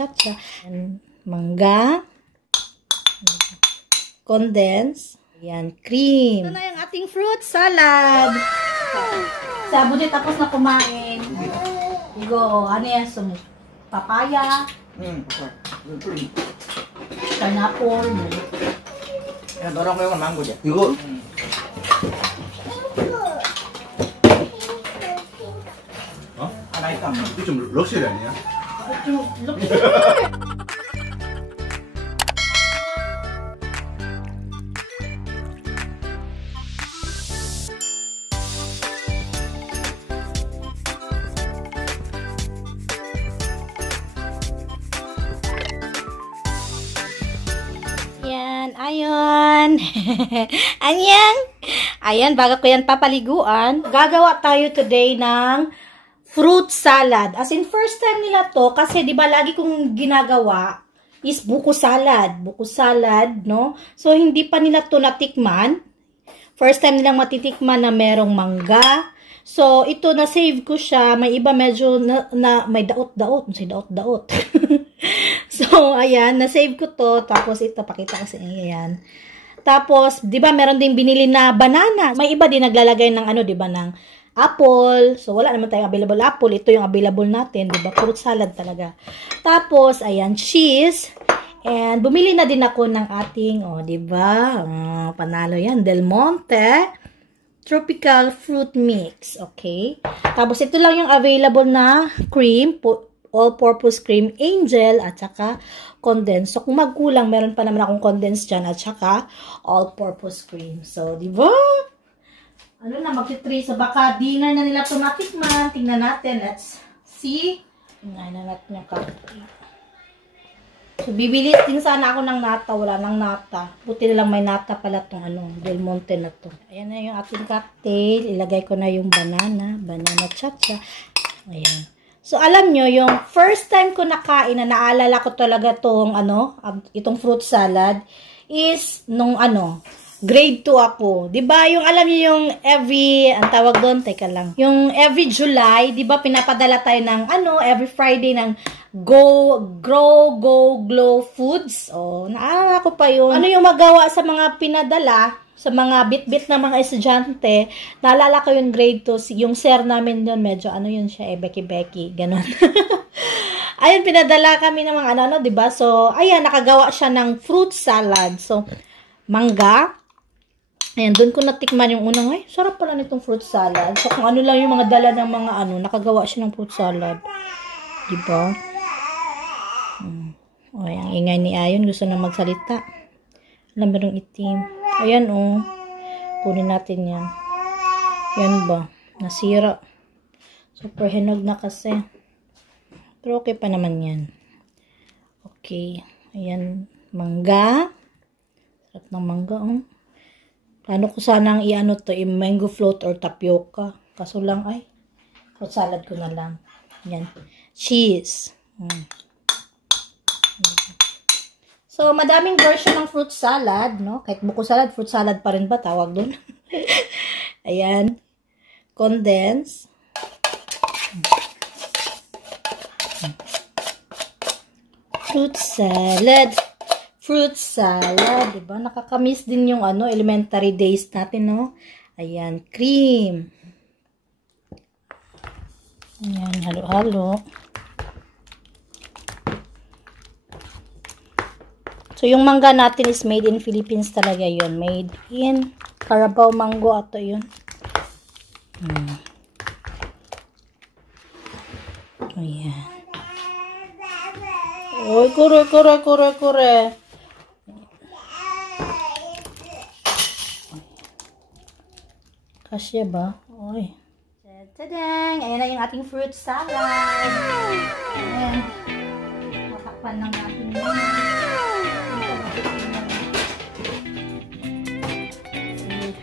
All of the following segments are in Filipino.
chacha, and mangga, condensed, ayan, cream. Ito na yung ating fruit salad. Sa budget tapos na kumain. Igo, ano yan? Papaya, pineapple. Yan, dorong ko yung mango dyan. 이거 하나 있다. 이거 좀 럭셔리 아니야? Yan, ayon. Anyang. Ayan, bago ko yan papaliguan, gagawa tayo today ng fruit salad. As in, first time nila to, kasi di ba lagi kong ginagawa is buko salad. Buko salad, no? So, hindi pa nila to natikman. First time nilang matitikman na merong mangga. So, ito, na-save ko siya. May iba medyo may daot-daot. May daot-daot. So, ayan, na-save ko to. Tapos, ito, pakita ko sa inyo, ayan. Tapos, di ba, meron ding binili na banana. May iba din naglalagay ng ano, di ba, ng apple. So, wala naman tayong available apple. Ito yung available natin, di ba? Fruit salad talaga. Tapos, ayan, cheese. And, bumili na din ako ng ating, oh, di ba? Panalo yan. Del Monte Tropical Fruit Mix. Okay? Tapos, ito lang yung available na cream. All-purpose cream, Angel, at saka condensed. So, kung magkulang, meron pa naman akong condensed dyan, at saka all-purpose cream. So, di ba? Ano na, magti-3. So, baka dinner na nila tumatikman. Tingnan natin. Let's see. Tingnan na natin yung coffee. So, bibili din sana ako ng nata. Wala ng nata. Buti na lang may nata pala itong ano, Del Monte na to. Ayan na yung ating cocktail. Ilagay ko na yung banana. Banana chacha. Ayan. So, alam nyo, yung first time ko nakain na naalala ko talaga itong, itong fruit salad is nung, grade 2 ako. Diba, yung alam nyo yung ang tawag doon, teka lang, yung every July, diba, pinapadala tayo ng, every Friday ng Glow Foods. Oh, naalala ko pa yun. Ano yung magawa sa mga pinadala, sa mga bit-bit na mga estudyante, naalala ko yung grade 2, yung sir namin doon, medyo yun siya, Becky, ganun. Ayun, pinadala kami ng mga diba? So, ayan, nakagawa siya ng fruit salad. So, mangga. Ayan, doon ko natikman yung unang, sarap pala nitong fruit salad. So, kung ano lang yung mga dala ng mga nakagawa siya ng fruit salad. Diba? O, ang ingay ni Ayon, gusto na magsalita. Alam, merong itim. Ayan, kunin natin yan. Yan ba? Nasira. Super hinog na kasi. Pero okay pa naman yan. Okay. Ayan, mangga. Sarap ng mangga, Plano ko sanang mango float or tapioca. Kaso lang, fruit salad ko na lang. Yan. Cheese. So, madaming version ng fruit salad, no? Kahit buko salad, fruit salad pa rin ba? Tawag dun. Ayan. Condensed. Fruit salad. Fruit salad. Diba? Nakakamiss din yung elementary days natin, no? Ayan. Cream. Ayan. Halo-halo. So, yung mangga natin is made in Philippines talaga yun. Made in Carabao Mango ato yun. Ayan. Oy, kure. Kasya ba? Oy. Tadang! Ayan na yung ating fruit salad. Ayan. Matakpan lang natin yun.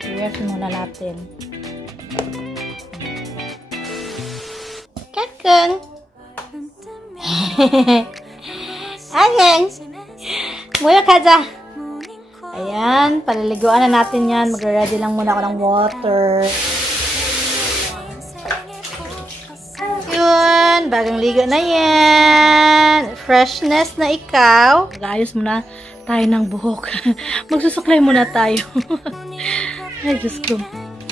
I-ref muna natin. Kakang! Ayan! Mula ka dyan! Ayan, paliliguan na natin yan. Mag-ready lang muna ako ng water. Yun! Bagang ligo na yan. Freshness na ikaw. Mag-ayos muna tayo ng buhok. Magsusuklay muna tayo. Ay, Diyos ko.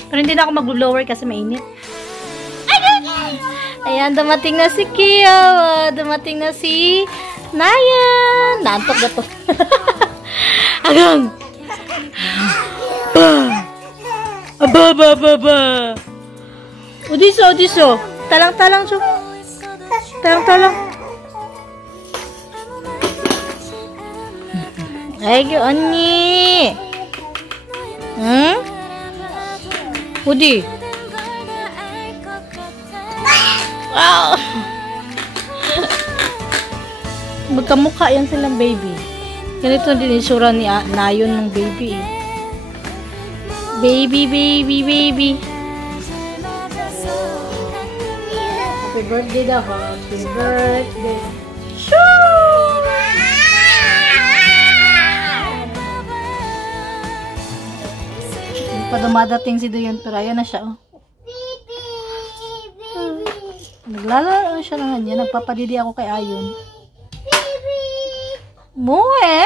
Pero hindi na ako mag-blower kasi mainit. Ayan, dumating na si Kio. Dumating na si Nayan. Naantok na to. Agang! Aba. Udiso. Talang, so. Talang. Ay, Oni. Udi. Wow. Magkamukha yan silang baby. Ganito din isura ni Nayon ng baby. Baby. Happy birthday daw. Happy birthday. Shoo! Hindi pa dumadating si Doyon, pero ayan na siya, oh. Naglalaro siya ng kanya. Nagpapadidi ako kay Ayon. Moe?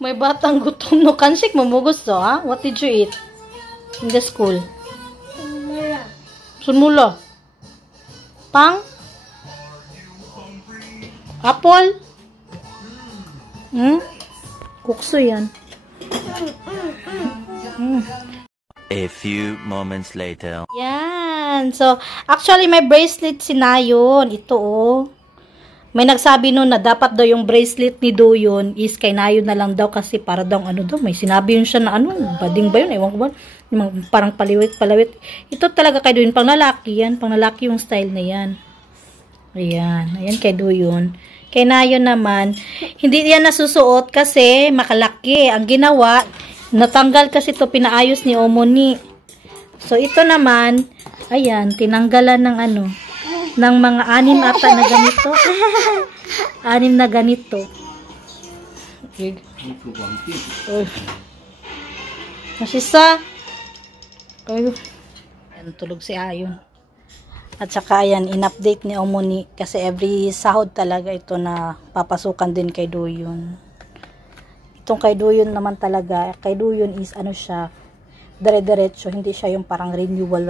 May batang gutom no kansik mamugos to, ha? What did you eat in the school? Sunmula. Pang? Apple? Kukso yan. A few moments later. Yan. So, actually, may bracelet si Nayon. Ito, oh. May nagsabi nun na dapat daw yung bracelet ni Doyon is kay Nayon na lang daw kasi para daw ano daw. May sinabi yun siya na ano, bading ba yun? Ewan ko ba? Yung parang paliwit. Ito talaga kay Doyon. Pang lalaki yan. Pang lalaki yung style na yan. Ayan kay Doyon. Kay Nayon naman, hindi yan nasusuot kasi makalaki. Ang ginawa, natanggal kasi ito, pinaayos ni Omoni. So, ito naman, ayan, tinanggalan ng ano, ng mga 6 ata na ganito. 6 na ganito. Masisa. Ayan, tulog si Ayon. At saka ayan, in-update ni Omoni kasi every sahod talaga ito na papasukan din kay Doyon. Itong kay Doyon naman talaga, kay Doyon is ano siya, dire-diretso, hindi siya yung parang renewal.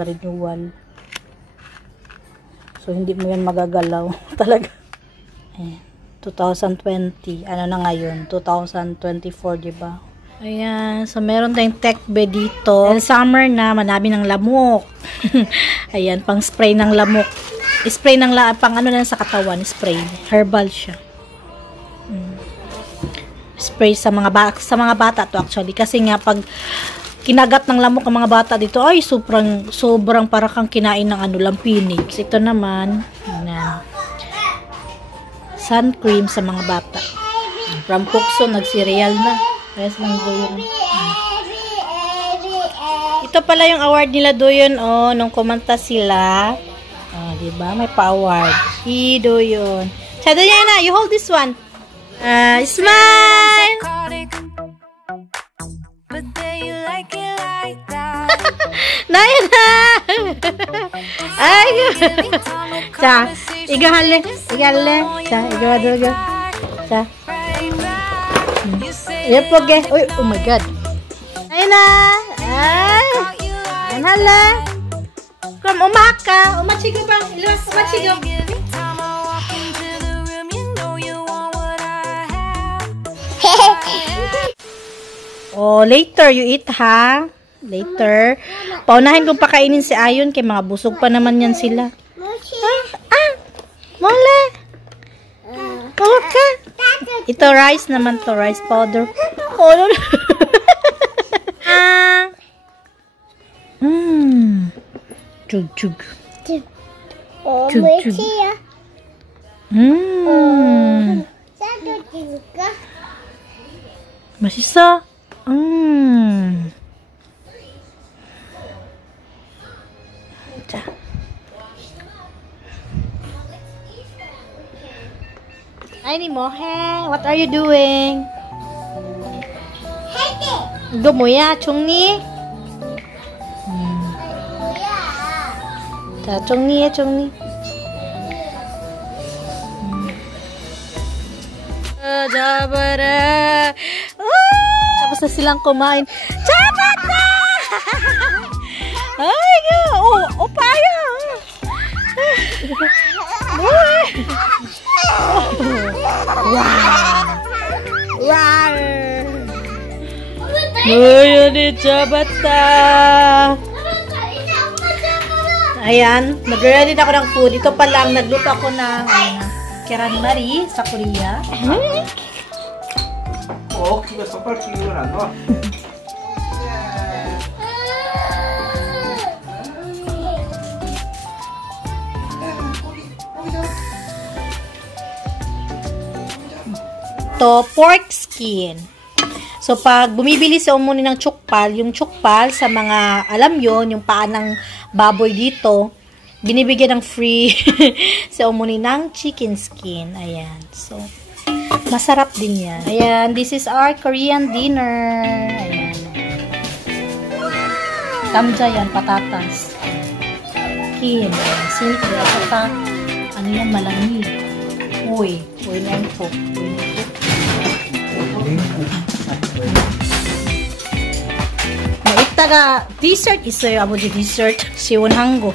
So, hindi mo yan magagalaw talaga. Ayan, 2020, ano na ngayon, 2024, diba? Ayan, so meron tayong tech bed dito. Dahil summer na, manami ng lamok. Ayan, pang spray ng lamok. Spray ng pang ano na sa katawan, spray. Herbal siya. Spray sa mga bata to actually. Kasi nga pag kinagat ng lamok ang mga bata dito, ay sobrang para kang kinain ng ano, lampinig. Ito naman, sun cream sa mga bata. From Cookso, nag-cereal na. Rest lang Doyon. Ito pala yung award nila Doyon, oh, nung kumanta sila. Oh, diba? May pa-award. Doyon. Sa Doyon na, you hold this one. Smile! Nayan na! Ay! Sa, igahali. Sa, igahali. Sa. Ayan po, ge. Uy, oh my God. Ayan na. Ay. Ayan, hala. Come, umaka. Umachigo ba? Iluwas, umachigo. Oh, later you eat, ha? Later. Paunahin kong pakainin si Ayon kay mga busog pa naman yan sila. Mole. Tulog ka. Ito rice naman to, rice powder. Oh, no. Chug. Chug. Masisa. Mohe, what are you doing? 이거 뭐야, 종리? 자, 종리해, 종리. 잡아라. Tapos na silang kumain. Jabat na! Ay, oh, paya. Wow. Ayan, jabat na. Ayan, nag-ready na ako ng food. Ito pa lang, nagluto ako ng keranmari sa Korea. 키가 손발 끼고는 안 놔. To pork skin. So, pag bumibili sa umuni ng chukpal, yung chukpal, sa mga, alam yon yung paa ng baboy dito, binibigyan ng free sa umuni ng chicken skin. Ayan. So, masarap din yan. Ayan, this is our Korean dinner. Ayan. Kamja yan, patatas. Kim, sinipi, at ano yan, malamig. Uy na yung po. 이따가 dessert 있어요, 아버지 dessert. 시원한 거.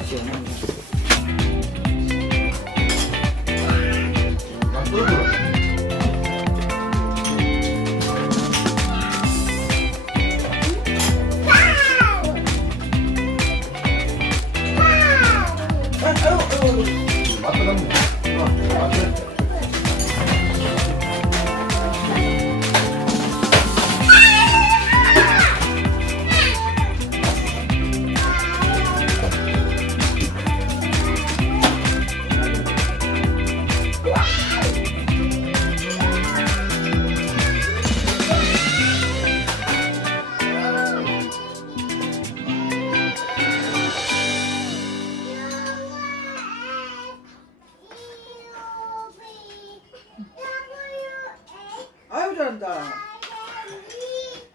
아유 잘한다.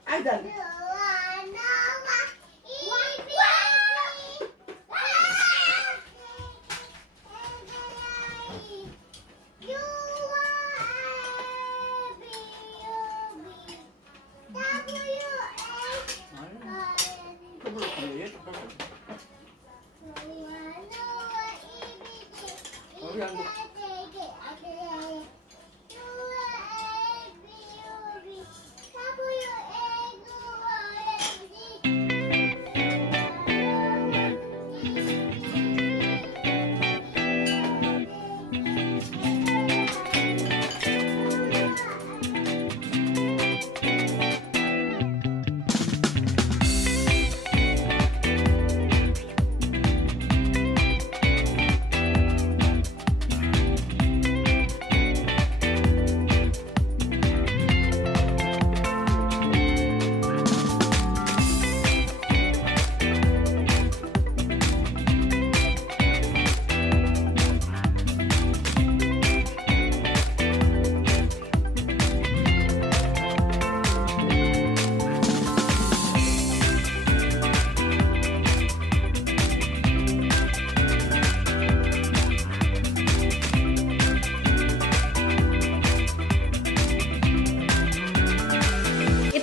아이 잘.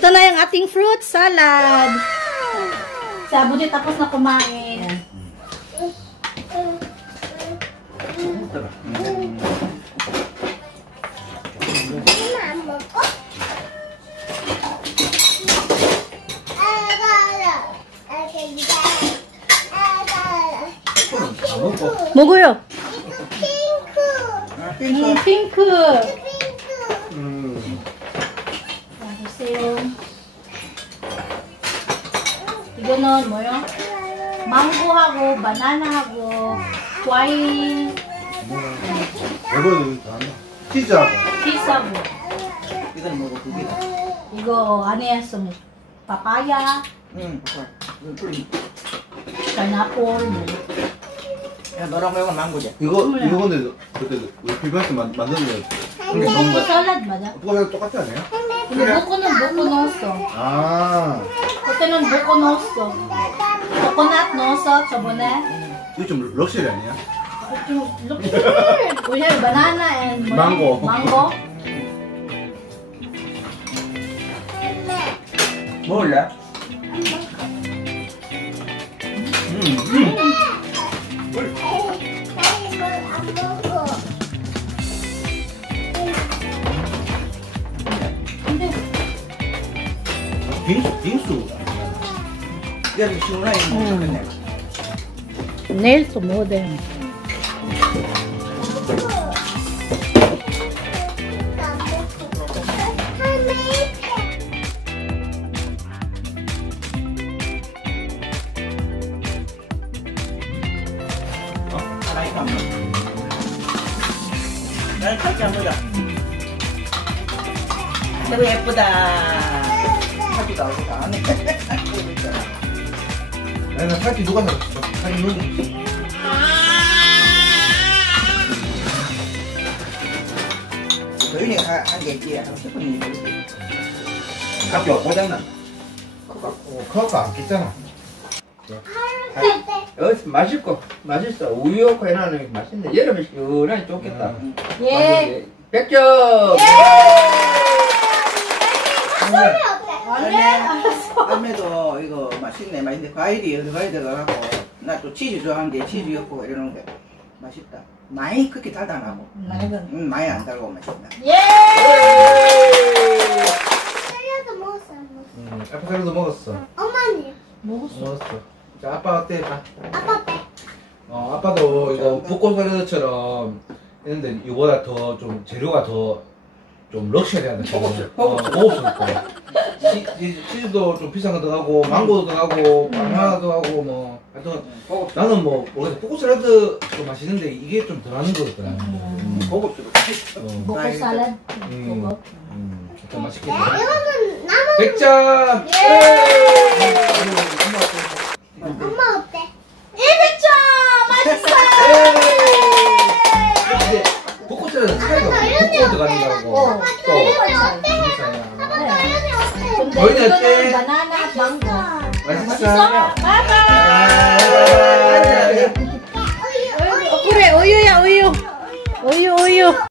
Ito na yung ating fruit salad. Si Abuji tapos na kumain. 뭐고요? 핑크. 보세요. 이거는 뭐요? 망고하고 바나나하고 와인. 이거는 치즈하고. 피자고. 이건 뭐고 그게다. 이거 안에 좀 파파야, 응. 이건 꿀. 파인애플. 야 너랑 이건 망고지. 이거 근데 그때 우리 비빔스 만드는 거 Buko salad ba na? 그거랑 똑같지 않아요? 근데 buko는 buko noso. 아, Kotenon buko noso. Coconut noso, sabone. 이거 좀 럭셔리 아니야? Look here. We have banana and Mango. Mango. 먹을래? 근데 빙수. 이거 시원하게 먹겠네. nail to modern. 하나씩 한 번. 나는 같이 한 거다. 너무 예쁘다. 하기도 하고 다 하네. 나는 팔찌 누가 샀어? 팔찌 누구? 도윤이 한개 있지. 한 스푼이 있지. 학교 고장나. 커갖고 안 깼잖아. 맛있어. 우유 넣고 해놔는 맛있네. 여름에 시원하게 좋겠다. 예. 100점! 알매도 이거 맛있네. 맛있는데 과일이 여러 가지 들어가고 나 또 치즈 좋아하는데 치즈 넣고 이러는 게 맛있다. 많이 그렇게 달다 안 하고. 많이 안 달고 맛있다. 예. 아빠 샐러드 먹었어. 엄마는 먹었어. 자, 아빠 어때? 봐. 아빠 빼. 아빠도 이거 벚꽃 샐러드처럼 했는데 이거보다 더 좀 재료가 더 좀 럭셔리하다. 고급스럽고. 치즈도 좀 비싼 거 들어가고 망고도 들어가고 바나나도 들어가고 뭐 하여튼 나는 뭐 모르겠어. 벚꽃 샐러드 좀 맛있는데 이게 좀 덜하는 거였더라. 고급스럽고. Buko salad. Buko. 더 맛있겠다. 이거는 나만 100점! 엄마 어때? 100점! 맛있어요! 근데 벚꽃 샐러드 차이가 벚꽃 들어가는 거하고 또 비싸냐. 근데 저희는 이거는 어때? 바나나, 망고. 맛있어? 바이바이! 그래, 우유야, 우유. 우유, 우유.